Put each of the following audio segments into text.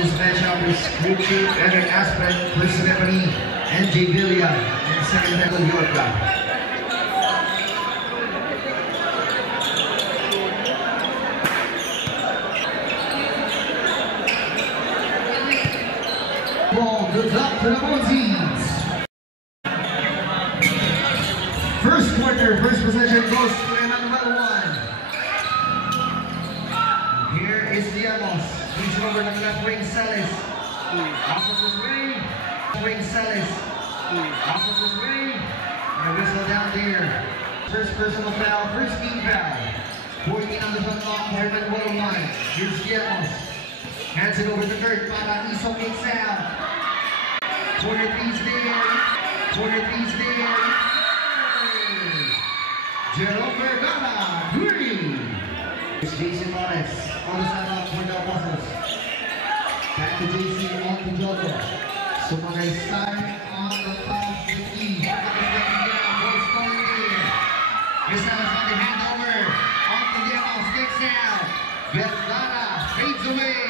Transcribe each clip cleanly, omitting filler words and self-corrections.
this matchup is YouTube, Eric Aspen, Chris Stephanie, and Jay Villa, and second level Yorka. Ball, good luck to the Moses. First quarter, first possession goes to Emmanuel 1. Here is Diamos. He's over the left wing, Salis. Passes is ready. Wing Salis. Passes is ready. And a whistle down there. First personal foul, first team foul. 14 on the shot clock for Emmanuel 1. Here's Diamos. Hands it over to Kurt. Para Iso kicks out. Corner piece there. Corner piece there. Jerome Vergara, Guri. It's Jason Morris on the sideline for the Apostles. Back to JC on to Jogo. So mga start on the top 50. Boys calling here. Rizales on the handover. On to the Apostles, sticks out. Vergara fades away.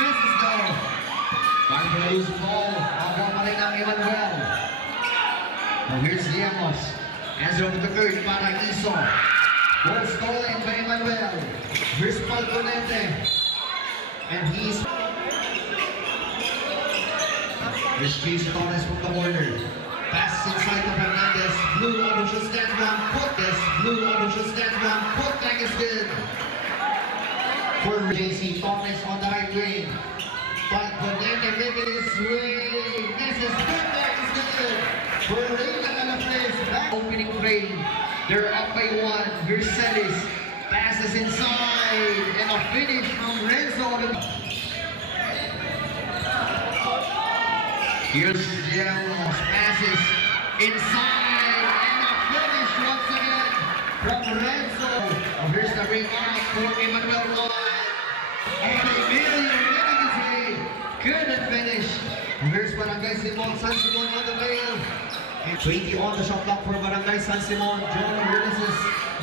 Misses though. Back to lose ball. Agaw pa rin ang Emmanuel. Now here's Diamos. Hands over to Kurt para Iso. Ball stolen by Emmanuel. Here's Falconete. And he's... Here's Jason Torres from the corner. Passes inside to Fernandez. Blue over should stand one. Put this. Blue over should stand one. Put tag is good. For JC Torres on the right wing. Falconete making his way. Misses. Put tag is good. For Reina Calafres. Back opening frame. They're up by 1. Here's Celis. Passes inside. And a finish from Renzo. Here's Diamos. Passes inside. And a finish once again from Renzo. Here's the ring out for Emmanuel 1. And Emilio winning his way. Couldn't finish. Here's Barangay Simon. San Simon on the rail. And 20 on the shot clock for Barangay San Simon. John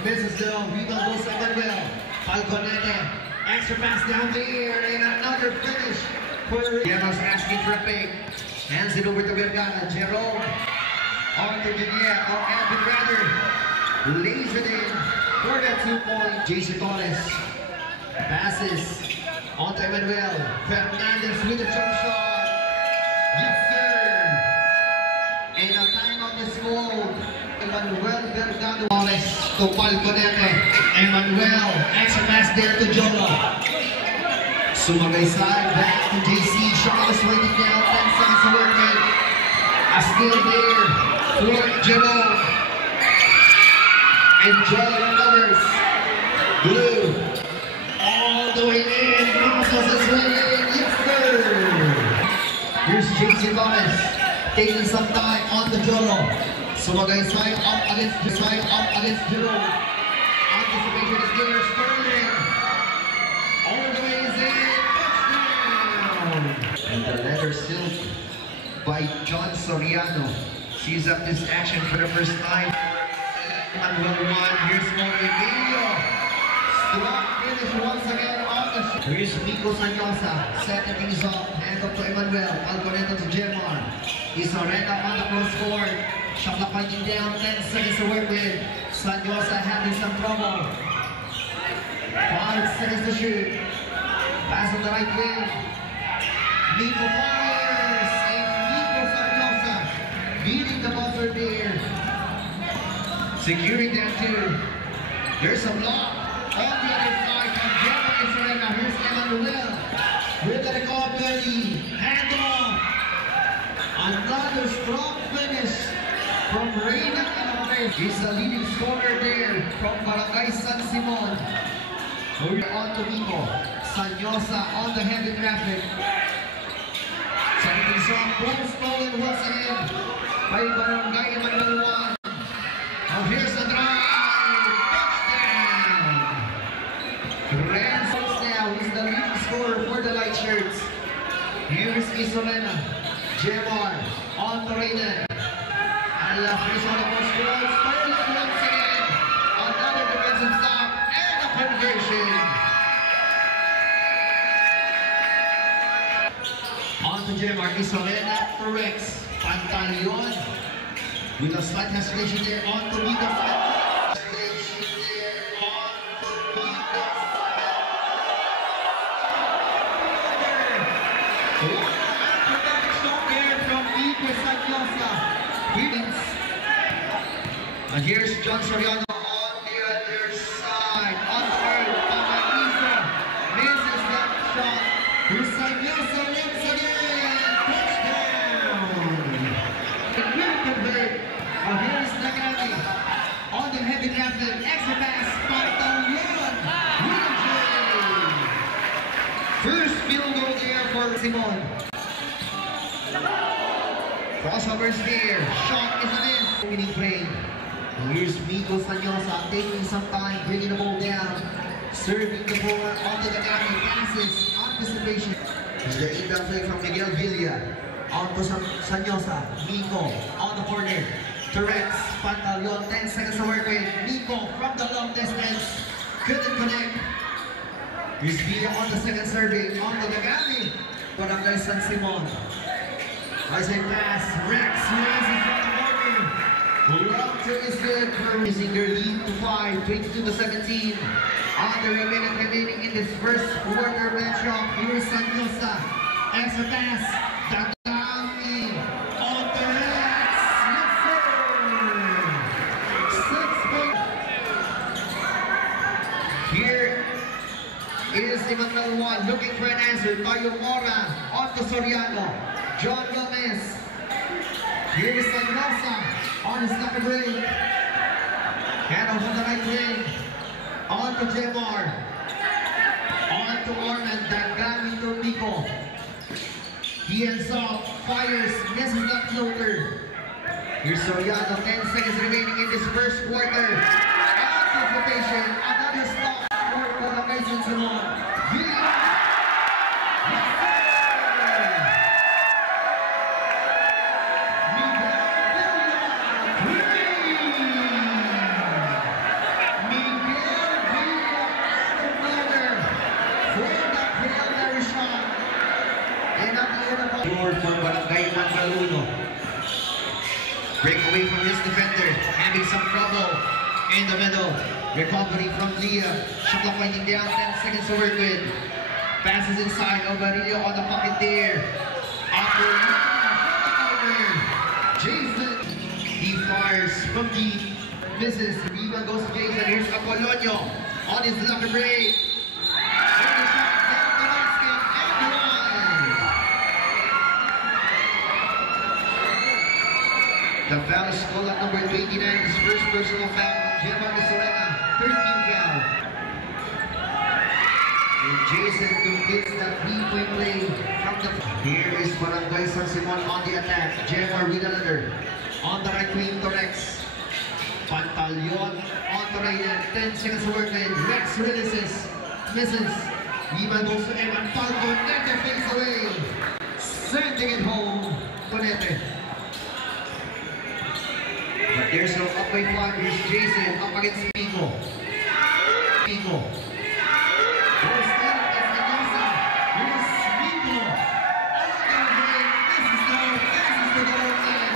misses the rebound goes to Emmanuel. Falconete. Extra pass down there. And another finish for Diamos asking for a pick. Hands it over to Vergara. Jerome. On to Didier. On Alvin Rather. Lays it in for the 2-point. Jason Torres. Passes. On to Emmanuel. Fernandez with a jump shot. Yes, sir. And a time on the score. Emmanuel Vergara. Torres to Falconete. Emmanuel. Extra pass there to Jolo. Sumagay side. Back to JC. Charles waiting down. 10 seconds to work with. A steal there for Jerome. And Joel recovers. Blue. All the way in. Ramos is winning. Yes, sir. Here's JC Gomez. Taking some time on the Jolo. Sumagay side up against Jerome. Anticipation is there. Sterling. All the way is in. Touchdown. And the letter sealed by John Soriano. She's up this action for the first time. Emmanuel 1. Here's Emilio. Strong finish once again on the shot. Here's Nico Sanyosa. Setting things up. Hand up to Emmanuel. Falconete to Gemar. Isoreta on the cross court. Shaka punching down. 10 seconds to work with. Sanyosa having some trouble. 5 seconds to shoot. Pass on the right wing. Nico fires. And Nico Sanyosa beating the buzzer there. Securing that too. There's a block. On the other side from Gemma Isoreta. Here's Emmanuel. With the record early. Hand off. Another strong finish from Reina Calafres. He's the leading scorer there from Barangay San Simon. We're on to Nico. Sanyosa on the heavy traffic. Setting things up. Ball stolen once again by Barangay Emmanuel 1. Now here's the drive. Touchdown. Renzo now is the leading scorer for the light shirts. Here's Isolena. Gemar on the Reina. And the first one of our scores. Sterling once again. Another defensive stop and a conversion. On to Jemar Isolena to Rex. Pantaleon. With a slight hesitation there. On to Vito. And here's John Soriano on the other side. On third, Pamaisa misses that shot. Usayosa once again. Touchdown. The quick convert. And here's Nagami on the heavy drafted extra pass. Pantaleon. First field goal there for Simon. Crossovers there. Shot is a miss. Winning play. Here's Miko Sanyosa taking some time, bringing the ball down, serving the ball onto the Nagami, passes, anticipation. Here's the inbound play from Miguel Villa, onto Sanyosa, Miko on the corner, Rex, Pantaleon, 10 seconds to work with, Miko from the long distance, couldn't connect. Here's Villa on the second serving, onto the Nagami, Barangay San Simon. As a pass, Rex raises from the corner. Long two is good for raising their lead to 5, 22-17. On the remaining in this first quarter matchup, here's Sanyosa. Extra pass, Nagami on the Rex. Yes, sir. 6 points. Here is Emmanuel Juan looking for an answer. Tayo Mora on to Soriano. John Gomez. Here is Sanyosa. On his second break. Handoff on the right wing. On to Jemar. On to Orman. Nagami to Miko. He ends up, fires, misses that floater. Here's Soriano, 10 seconds remaining in this first quarter. Anticipation, another stop for Barangay San Simon. For Barangay Mangaluno. Break away from his defender, having some trouble in the middle. Recovery from Leah. Shot clock winding down, 10 seconds to work with. Passes inside, Ovarillo on the pocket there. Upper Jason. He fires from deep. Misses. Rebound goes to Jason. Here's Apolonio on his left break. The foul is called at number 29, his first personal foul on Jemar Isolena, 13 foul. And Jason completes that 3-point play from the... Here is Barangay San Simon on the attack. Jemar with another. On the right wing to Rex. Pantaleon on the right end, 10 seconds to work in. Rex releases, misses. Rebound goes to Evan Falco, Nete fakes away. Sending it home to Nete. But there's no up by 5. Here's Jason up against Miko. Miko. Goes down against Sanyosa. Here's Miko. On the way. Misses the goal line.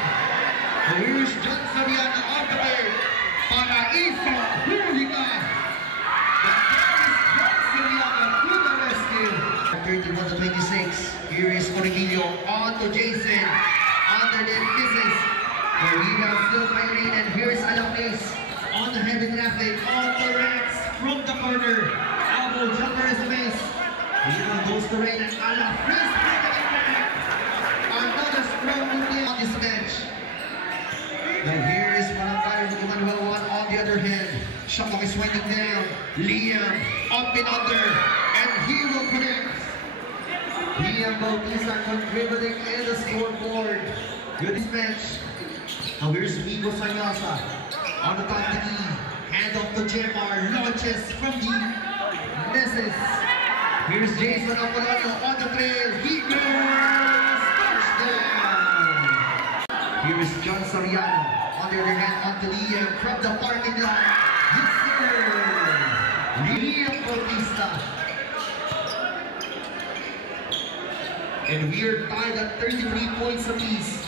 Here's John Soriano on the way. Paraiso. Hurricane. But there is John Soriano to the rescue. 31-26. Here is Corregillo on to Jason. Under the misses. The rebound still by Rain, and here's Alapis on the heavy traffic, on the Rex from the corner. Elbow jumper is a miss. Rebound goes to Rain, and Alapis bringing it back. Another strong move on this bench. Now here is Barangay with Emmanuel Juan on the other hand. Shot clock is winding down. Liam up and under, and he will connect. Liam Bautista contributing in the scoreboard. Good match. Now here's Miko Sanyosa on the top of the key. Hand off to Jemar, launches from deep, misses. Here's Jason Apolonio on the trail. He goes! Touchdown! Here is John Soriano on the other hand onto Liam from the parking lot. Yes, sir! Liam Bautista. And we are tied at 33 points apiece.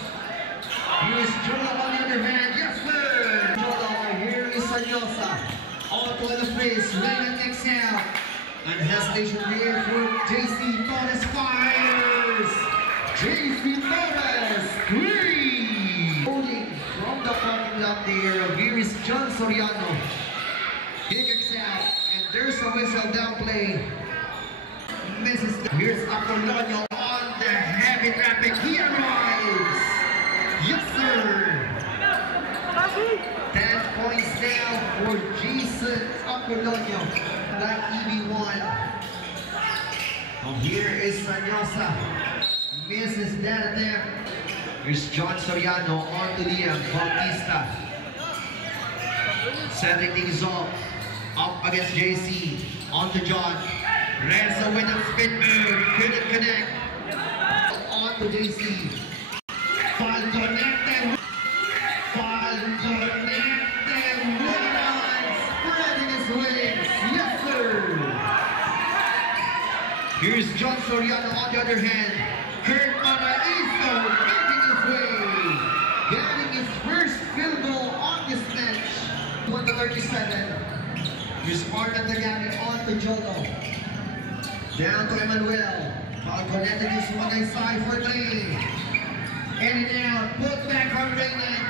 Here's Jolo on the other hand. Yes, sir! Jolo, here is Sanyosa. All to the face. Raymond exhale. And hesitation there for JC Torres fires. JC Torres, 3! Holding from the parking lot there. Here is John Soriano. Big exhale. And there's a whistle down play. Misses. Here's Apolonio on the heavy traffic. He arrives. Yes, sir. 10 points now for Jason Apolonio. Like EB1. Here is Sanyosa. Misses that attempt. Here's John Soriano on to Liam Bautista. Setting things off. Up against JC. On to John. Renzo with a spin move. Couldn't connect. On to JC. Fall connected. Fall connected. One. Spreading his wings. Yes, sir. Here's John Soriano on the other hand. Kurt Paraiso making his way. Getting his first field goal on this bench. 1:37. Here's Martin Tagani on to Jolo. Down to Emmanuel. Ball connected to Sumagaysay for 3. In and out. Put back from Raymond.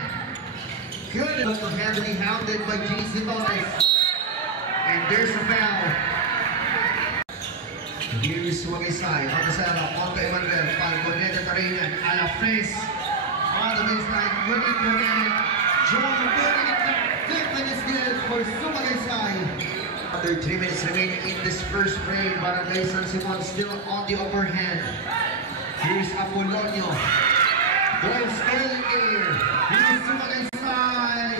Good. But heavily hounded by JC Torres. And there's a foul. Here is Sumagaysay. On the setup. On to Emmanuel. Ball connected to Raymond. A la face. On the baseline. Winning connect. John putting it back. 10 minutes good for Sumagaysay. Under 3 minutes remaining in this first frame. Barangay San Simon still on the upper hand. Here's Apolonio. Ball staying there. Here's Sumagaysay.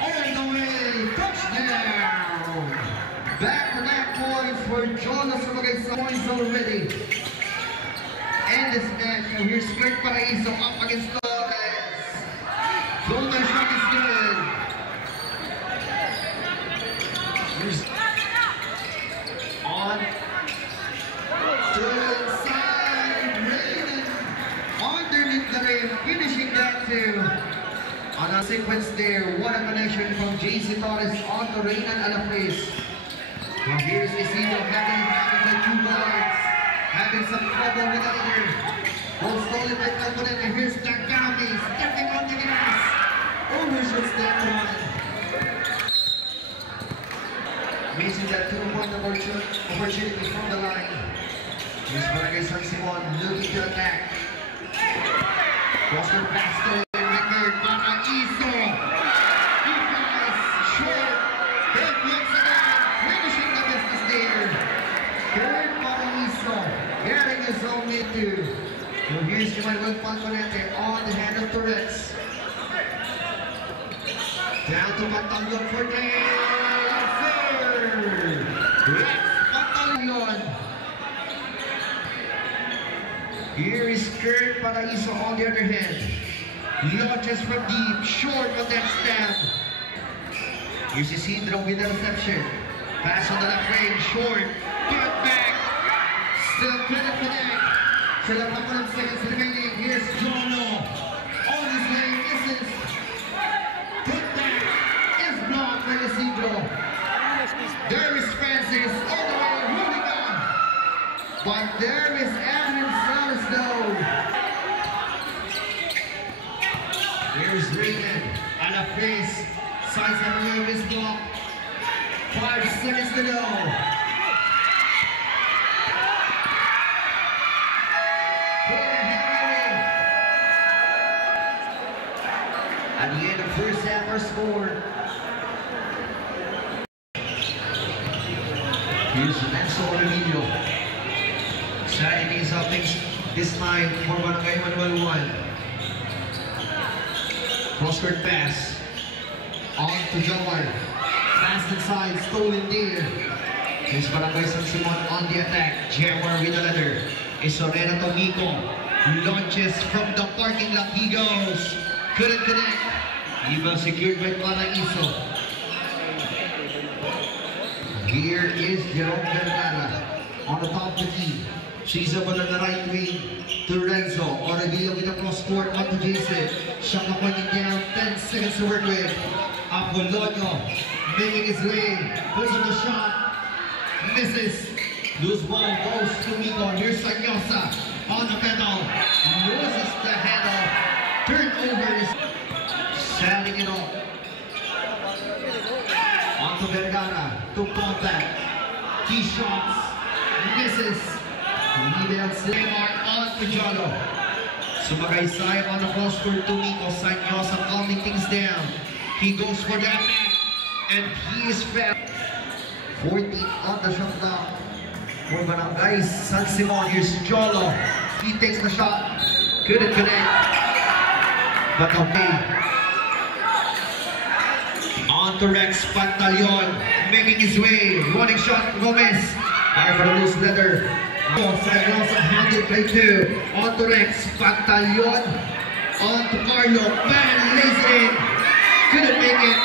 All the way. Touchdown. Back-to-back points for Jolo Sumagaysay. Points already. And this match. Now here's Kurt Paraiso up against Torres. Floater shot is good. Here's on to inside Raymond underneath the rim, finishing that too. On a sequence there, what a connection from JC Torres on to Raymond Alaface. Now here's Isidro having the 2 guards, having some trouble with the other. Ball stolen by Calconet, and here's Tagami stepping on the gas. Overshoots that one. Missing that 2-point opportunity from the line. Here's Barangay San Simon looking to attack. Crossword pass to record Paraiso. Defense short. Third once again. Finishing the business there. Third Paraiso. Getting his own into. So here's Emmanuel Pantonete on the hand of Torres. Down to Pantalon for game. Here is Kurt Paraiso on the other hand. Launches from deep, short on that stab. Here's Isidro with the reception. Pass on the left range, short. Put back. Still couldn't connect. For the couple of seconds remaining, here's Jolo. On his way, misses. Put back. Is blocked by Isidro. There is Francis all the way moving on. But there is Adrian Salas though. Here's Raymond. Alaface. Sides and move is blocked. 5 seconds to go. At the end of first half, our score. Here's Enzo Remilio. Setting things up this time for Barangay Manuel 1. Crossword pass. On to Jomar. Fast inside, stolen there. Here's Barangay San Simon on the attack. Jomar with the letter. Isorena Tomico. Launches from the parking lot. He goes. Couldn't connect. Even secured by Paraiso. Here is Jerome Vergara on the top of the key. She's over on the right wing. to Renzo. Oravilla with a cross court onto Jason. Shot clock winding down, 10 seconds to work with. Apolonio making his way. Goes on the shot. Misses. Loose ball goes to Miko. Here's Sanyosa on the pedal. Loses the handle. Turnovers. Setting it up. Onto Vergara. To contact. Key shots. Misses. Rebound Neymar on to Jolo. Sumagaysay on the cross court to Miko. Sanyosa calming things down. He goes for that back. And he is fouled. 14 on the shot clock. For Barangay San Simon, here's Jolo. He takes the shot. Couldn't connect. But okay. On to Rex Pantaleon. Making his way. Running shot. Gomez. Fire for the loose leather. Sanyosa handled by 2. On to Rex Pantaleon. On to Carlo. Man lays it in. Couldn't make it.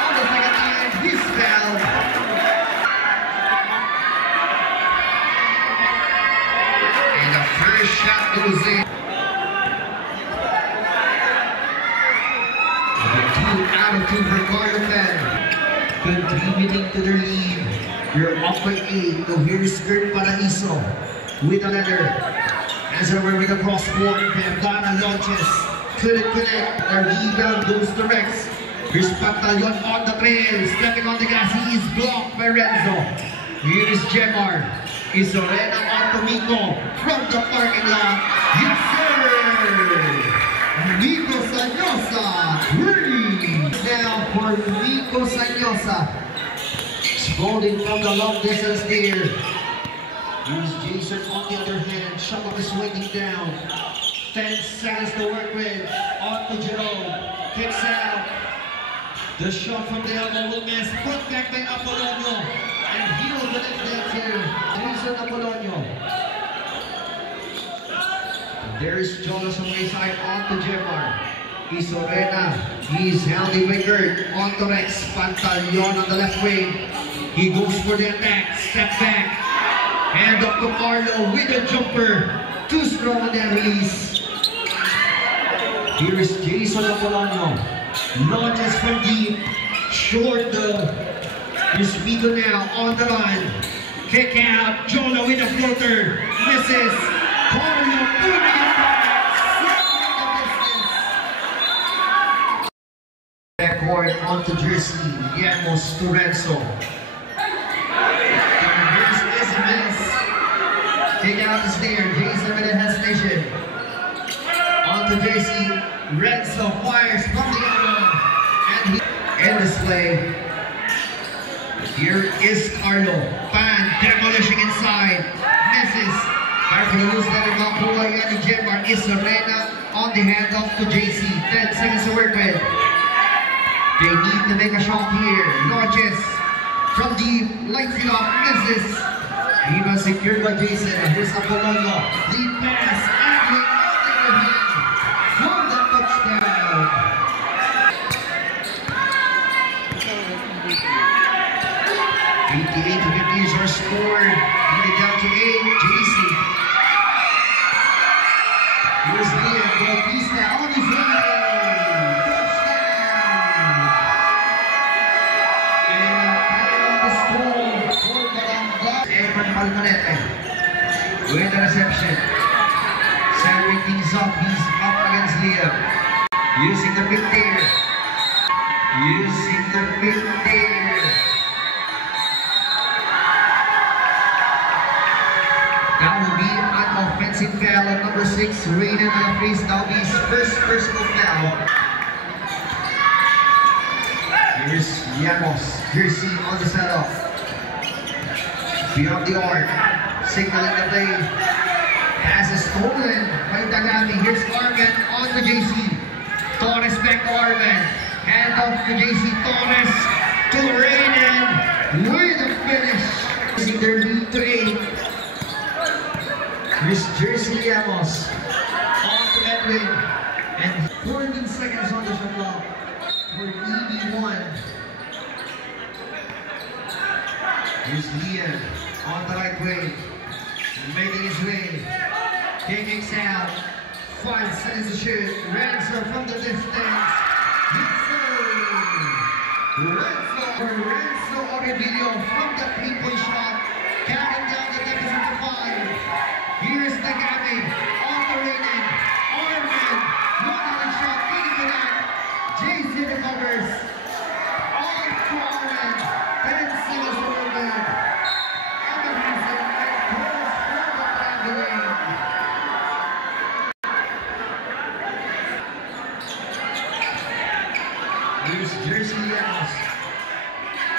On the second time, he's fouled. And the first shot goes in. The 2 out of 2 for Carlo Fan. Contributing to their lead. You're up by 8. So here's Gert Paraiso with a letter. As over with a cross court. Vergara launches. Couldn't connect. The rebound goes to Rex. Here's Pantaleon on the trail. Stepping on the gas. He is blocked by Renzo. Here is Jemar. Isorena on to Miko. From the parking lot. Yes, sir! Miko Sanyosa. 3. Now for Miko Sanyosa. Holding from the long distance there. Here's Jason on the other hand. Shot clock is waiting down. 10 seconds to work with. On to Jerome. Kicks out. The shot from the elbow will miss. Put back by Apolonio. And he will connect that here. Jason Apolonio. There is Jonas on the side. On to Jemar. Isorena. He's held in by Gert. On to Rex Pantaleon on the left wing. He goes for the attack. Step back. Hand up to Carlo with a jumper. Too strong on that release. Here is Jason Apolonio. Launches from deep. Short though. Here's Miko now on the line. Kick out. Jolo with a floater. Misses. Carlo putting it back. Backcourt onto Jersey. Yamos to Renzo. Kick out is there. Jason with a hesitation. On to JC. Renzo fires from the elbow. And he in this play. Here is Carlo. Pan demolishing inside. Misses. Fire for the loose letter. Mapula Yanni Jemar. Isorena on the handoff to JC. 10 seconds to work with. They need to make a shot here. Launches from deep. Lights it off. Misses. He was secured by Jason. Here's Apolonio. Lead pass. Angling on the hand. For the touchdown. 88 to 50 is our score. Lead it down to 8. JC. Here's Liam Bautista on his way. Touchdown. And a time on the score for Barangay. Evan Palmanete with the reception. Serving things up. He's up against Liam. Using the big there. Using the big there. That will be an offensive foul on number 6, Raiden on the face. That will be his first personal foul. Here's Yamos. Jersey on the setup. Beyond the arc. Signaling the play. Pass is stolen by Dagami. Here's Arman on to JC. Torres back to Arman. Hand off to JC. Torres to Raiden. With the finish. Raising their lead to 8. Here's Jersey Yamos. On to Edwin. And 14 seconds on the shot clock for EB1. Here's Liam on the right wing. Making his way. Kicks out. 5 seconds to shoot. Renzo from the distance. Renzo Orevillo from the 3-point shot. Counting down the deficit to 5. Here's Nagami. Operating. Arman. One-handed shot. Taking to that. JC recovers. On to Arman. 10 seconds to Arman. Evan Hansen and goes for the traveling. Here's Jersey Llanos.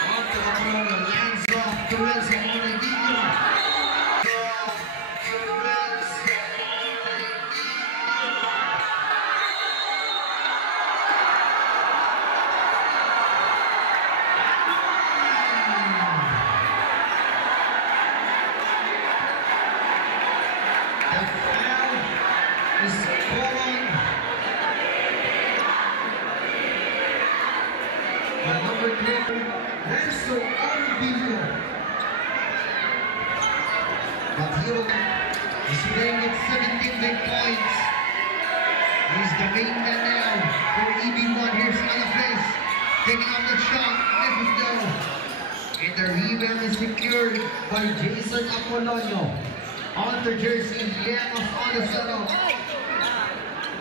On to Apollo, lands off to Renzo Orevillo. The foul is falling. The number 10, Renzo Orevillo. But he is playing with 17 big points. He's the main man now for EB1. Here's Alaves taking on the shot. Misses though. And the rebound is secured by Jason Apolonio. On to Jersey Llanos on the setup.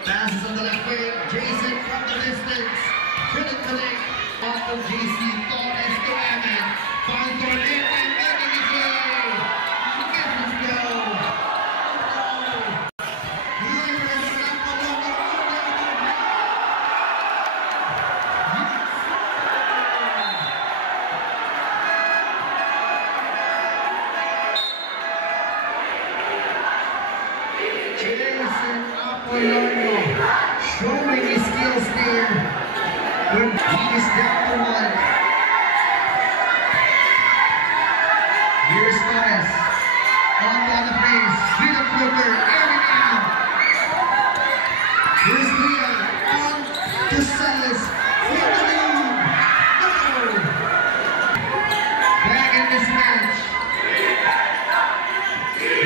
Passes on the left wing. Jason from the distance. Couldn't connect. Off of JC Torres to Amen. Foul for him and making his way. Misses though. Jason Apolonio showing his skills there. When he is down to 1. Here's Torres. On the face. With a flipper. Airing out. Here's Leon. On to Celis. For the lead. No! Back in this match.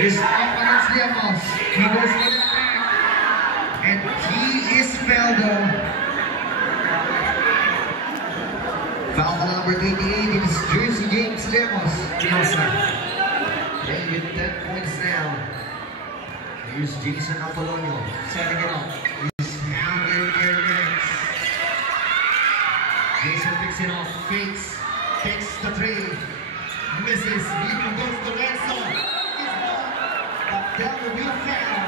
He's up against Llanos. He goes for the back. And he is fouled though. Foul number 28 is Jersey James Llanos. Playing with 10 points now. Here's Jason Apolonio setting it up. He's pounding their legs. Jason picks it off, fakes, takes the 3, misses. Rebound goes to Renzo. He's blocked, but that will be a foul.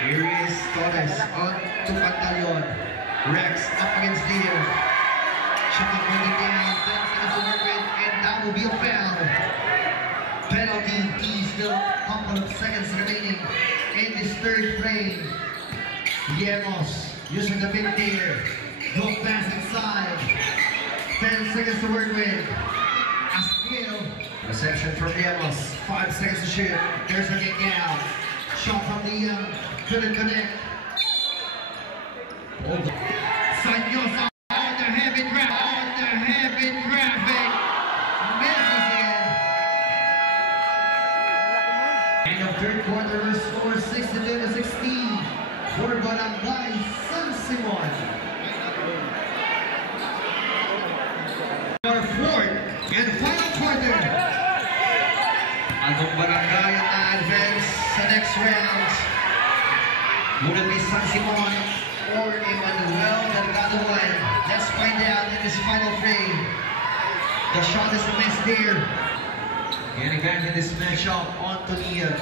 Here is Torres on to Pantaleon. Rex up against Leo. Shot up on the down. 10 seconds to work with, and that will be a foul. Penalty. Still a couple of seconds remaining in this third frame. Llanos using the big tier. No pass inside. 10 seconds to work with. Askill. Reception from Llanos. 5 seconds to shoot. There's a kick out. Shot from the couldn't connect. Sanyosa on the heavy traffic. Misses it. End of third quarter, score 62-16 for Barangay San Simon. Our fourth and final quarter. Ang Barangay advance sa next round. Would it be San Simon or Emmanuel Delgado? Let's find out in this final frame. The shot is missed there. And again in this matchup, Antonia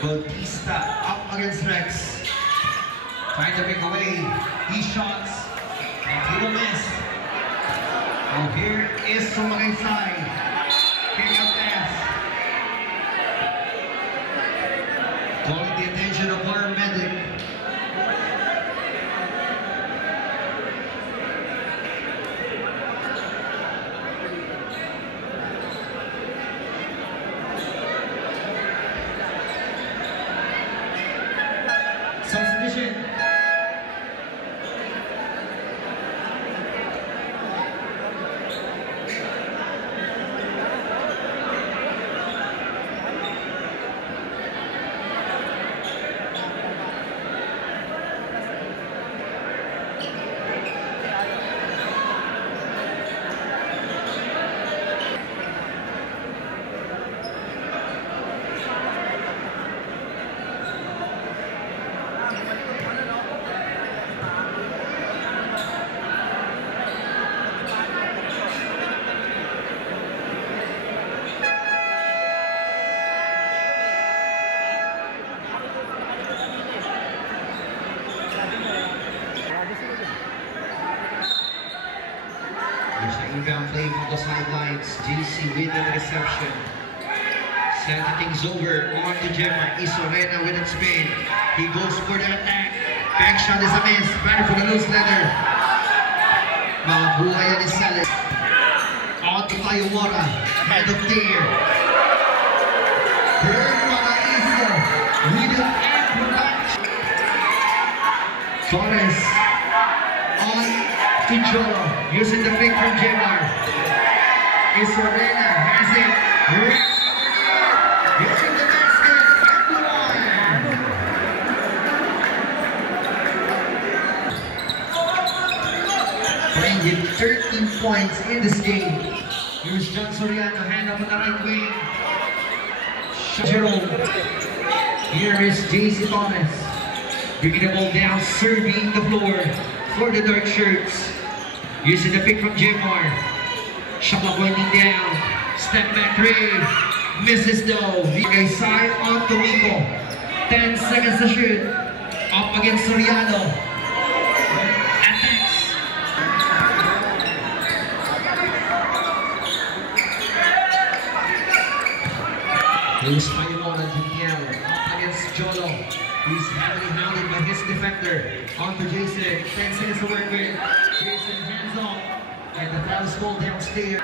Bautista up against Rex. Trying to pick away these shots. And he will miss. Oh, here is Sumagaysay. Kick out pass. Calling the attention of our medic. Substitution. There's the inbound play from the sidelines. JC with the reception. Sending things over on to Gemma. Isorena with its spin. He goes for the attack. Back shot is a miss. Batter for the loose leather. Mabuhay ni Salas. On to Tayawara. Head of there. Third Paraiso. With an approach. Torres. On to Jolo. Using the pick from Gemma. Isorena has it. Hitting the basket and one. Playing with 13 points in this game. Here's John Soriano, hand up on the right wing. Jerome. Here is JC Thomas. Bringing the ball down, serving the floor for the dark shirts. Using the pick from Jemar. Shot clock winding down. Step back three. Misses though. Okay, side on to Miko. 10 seconds to shoot. Up against Soriano. Attacks. Here's Mayamona Juniel. Up against Jolo. He's heavily hounded by his defender. On to Jason. 10 seconds to work with. Jason hands off. And the foul is called downstairs.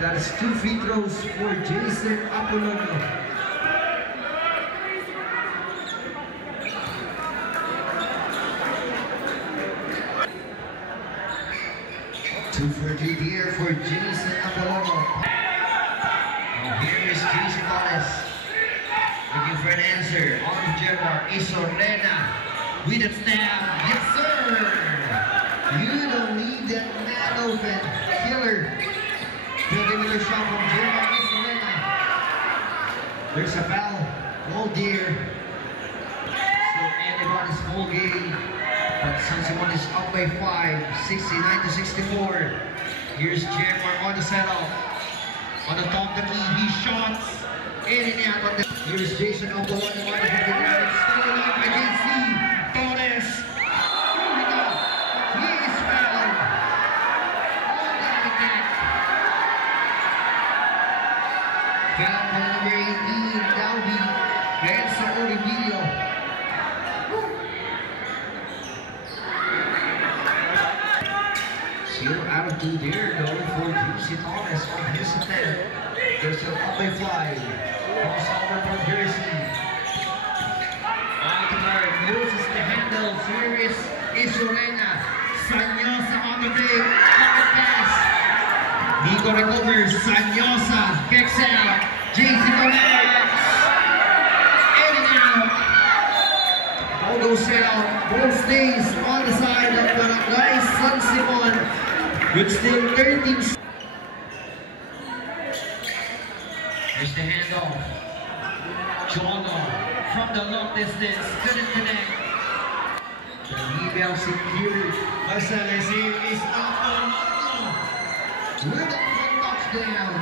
That is 2 free throws for Jason Apolonio. Two for JDR for Jason Apolonio. Now here is Jason Torres. Looking for an answer. On to Gemma. Isorena with a stab. Yes, sir! You don't need that man open. Killer. Building with a shot from Gemma Isorena. There's a foul. Goal dear. So anybody's full game. But Sansimon is up by 5. 69-64. Here's Gemma on the setup. On the top of the key, he shots. In and out on the. Here's Jason Apolonio. Stolen by JC Torres. He is fouled. On that attack. Foul by number 18, Dalby. And sa Olivillo. Zero out of 2 there, though, for JC Torres on his attempt. There's an up by 5. Crossover from Jersey. On the guard, uses the handle. Here is Isorena. Sanyosa on the break. Pocket pass. Nico recovers. Sanyosa kicks out. JC Torres. In and out. Ball goes out. Ball stays on the side of Barangay San Simon. With still 13. There's the handoff. Jono from the long distance. Couldn't connect. The rebound secured. Masalazir is up on with a touchdown.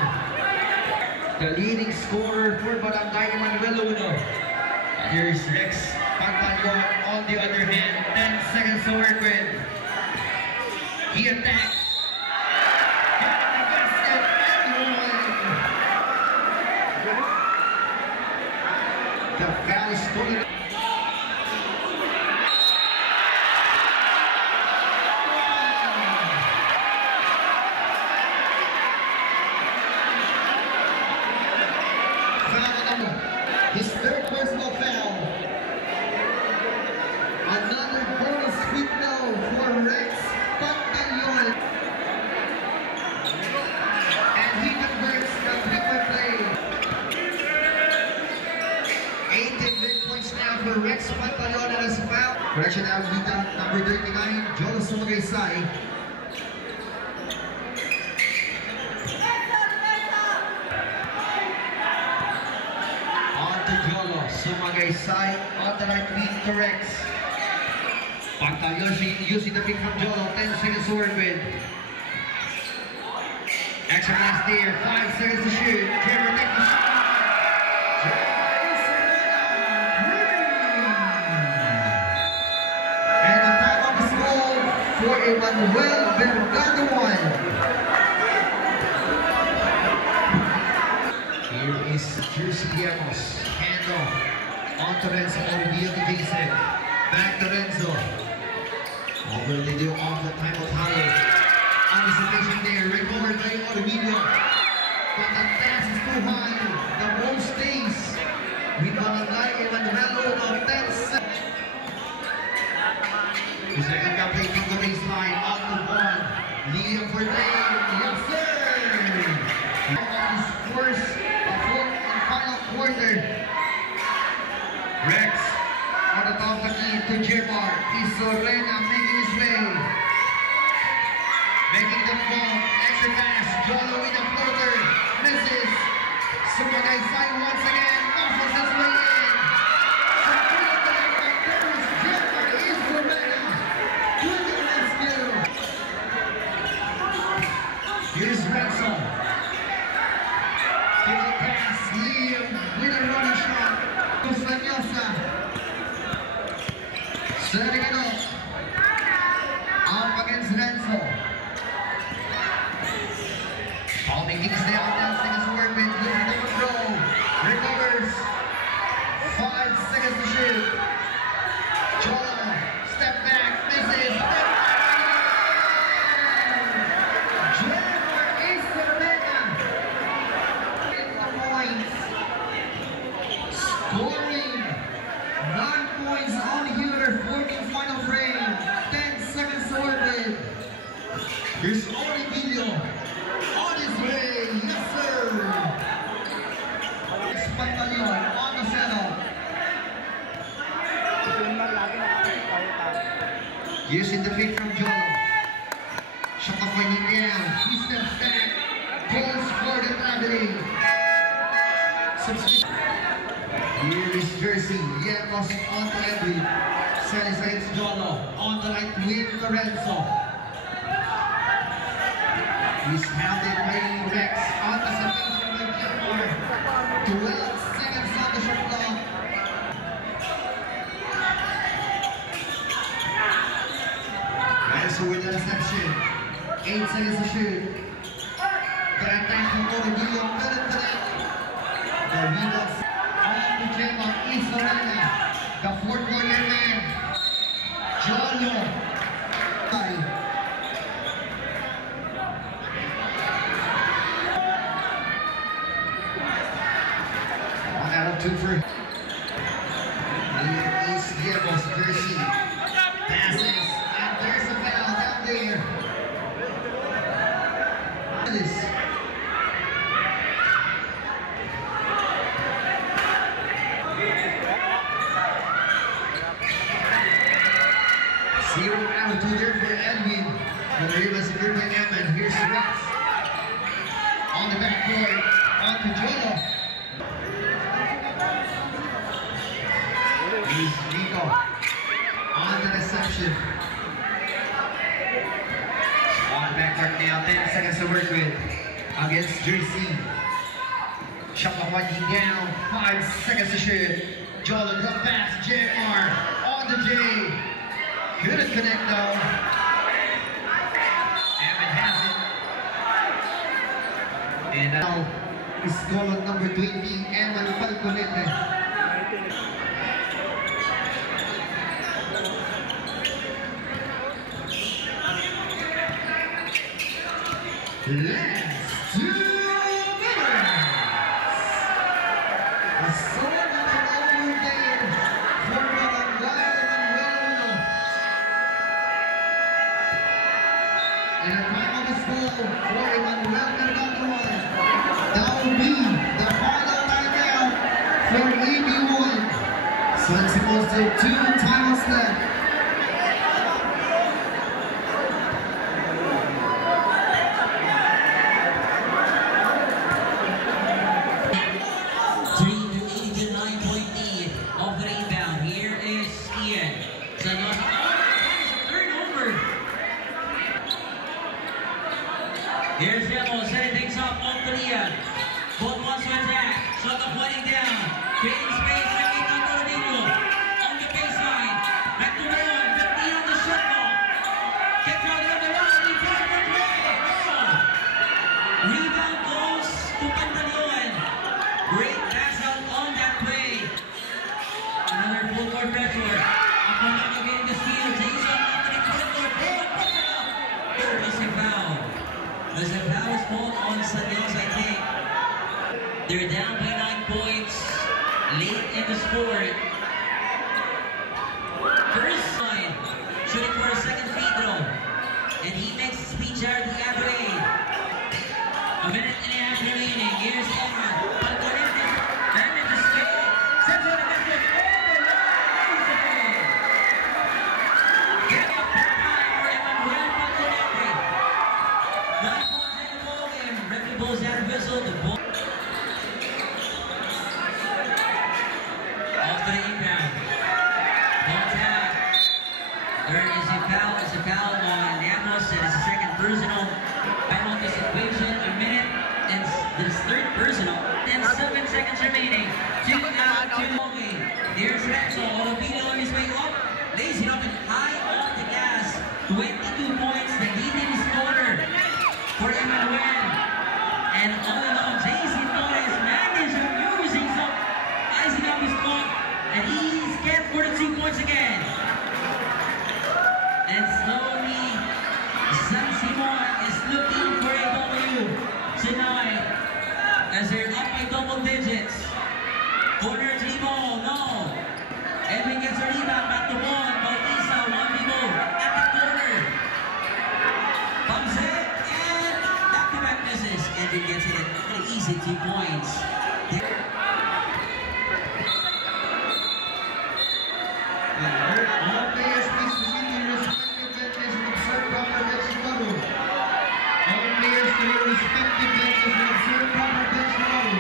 The leading scorer for Barangay Manuel Uno. Here's Rex Pantaleon on the other hand. 10 seconds to work with. He attacks. The foul is going. His third personal foul. Another bonus free throw for Rex Pantaleon. And he converts the play. 18 big points now for Rex Pantaleon and his foul. Correction now, number 39, Jolo Sumagaysay. Jolo Sumagaysay on the right wing to Rex. Pantaleon using the pick from Jolo. 10 seconds to work with. Extra pass there. 5 seconds to shoot. Trevor takes the shot. And the time of the ball for Emmanuel Vergado 1. Diamos. Handle. On to Renzo. Reveal to Jason. Back to Renzo. Over the video off the time of Hollow. Anticipation there. Recovered by Orvino. But the pass is too high. The ball stays with Barangay Emanuelo of 10 seconds. The second play from the baseline. Out to one. Liam Fortain. Yes, sir. His first fourth and final quarter. Rex on the top of the key to Jemar. Isorena making his way. Making the ball. Extra pass. Jolo with the floater. Misses. Sumagay side once again. Offers his way in. Jemar Isorena. Here's Renzo. Give the pass. Liam with a running shot. Costanyosa. Setting it up. Up against Renzo. Palming kicks down. Dancing as a work with. Losing the control. Recovers. 5 seconds to shoot. Jolo. Step back. Misses. Step back. Scoring 9 points on here, 14 final frame, 10 seconds to work with. Here's Orvino on his way, yes sir. Pantaleon on the setup. Using the pick from Jolo. Shot off by down, he steps back, goes for the traveling. Here is Jersey, Yepos on to Edwin. Salisay's Jolo on the right with Lorenzo. He's handed by Rex on the separation by Jemar. 12 seconds on the shot clock. Renzo with the reception. 8 seconds to shoot. The attack from Orvino, the Rivas. On to Jemar Isorena, the fourth quarter man. Jolo. 1 out of 2 for East Diamos, Jersey. Passes, and there's a foul down there. Zero out of 2 there for Edwin. The Rivas secured by Evan. Here's Rex. On the backcourt. On to Jolo. Here's Nico. On the reception. On the backcourt now. 10 seconds to work with. Against Jersey. Shot clock winding down. 5 seconds to shoot. Jolo drop pass. Jemar. On to J. Couldn't connect though. Evan has it. And now is goal on number 20, Evan Falconete. Last 2 minutes. The sword of the overgame for Barangay Emanuelo. And a time of the school for Emanuel. That will be the final timeout for EB1. So it's supposed to 2 timeouts left. Here's Demo setting things up on the Liam. Both wants to attack. Shot up winding down. Creating space. Second on Orvino. On the baseline. Back to Leon. 15 on the shot clock. Gets out on the run. He finds the play. Rebound goes to Pantaleon. Great pass out There's a foul ball on Sanyos, I think. They're down by 9 points late in the sport. First line, shooting for a second free throw. And he makes a speech out the other way. A minute and a half remaining. Here's Edmund. Edmund is straight. Sends on the basket. Getting up that time for Emmanuel Pagorete. 9 points in the ball game. Referee blows that whistle. The ball. Off to the inbound. Ball tap. Third is a foul on Ramos. That is the second personal. Penalty situation. A minute and this third personal. And 7 seconds remaining. 2 out, 2 ball game. Here's Renzo. Olopino on his way up. Lays it up and high on the gas. 22 points. The leading scorer for Emmanuel. And all along, JC Torres managed using some icing up his clock. And he's kept 42 points again. And slowly, San Simon is looking for a W tonight as they're up by double digits. Corner 3 ball, no. Edwin gets a rebound, back to ball. Bautista, 1v at the corner. Pumps it, and back-to-back misses. Edwin gets it an easy 2 points. All players please proceed to your respective benches and observe proper bench model. All players to your respective benches and observe proper bench model.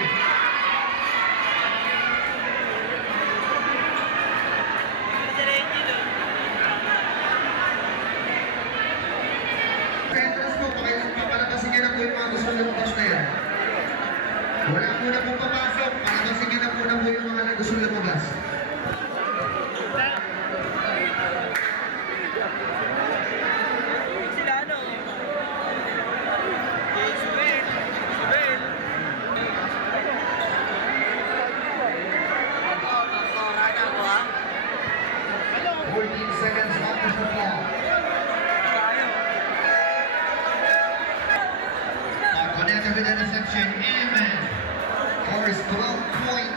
Petros po, papalabasin na po yung mga gusto lumabas na yan. Wala muna po papasok, palabasin na po yung mga gusto lumabas. Seconds after the ball. Connected with interception, Amen. For his 12 points.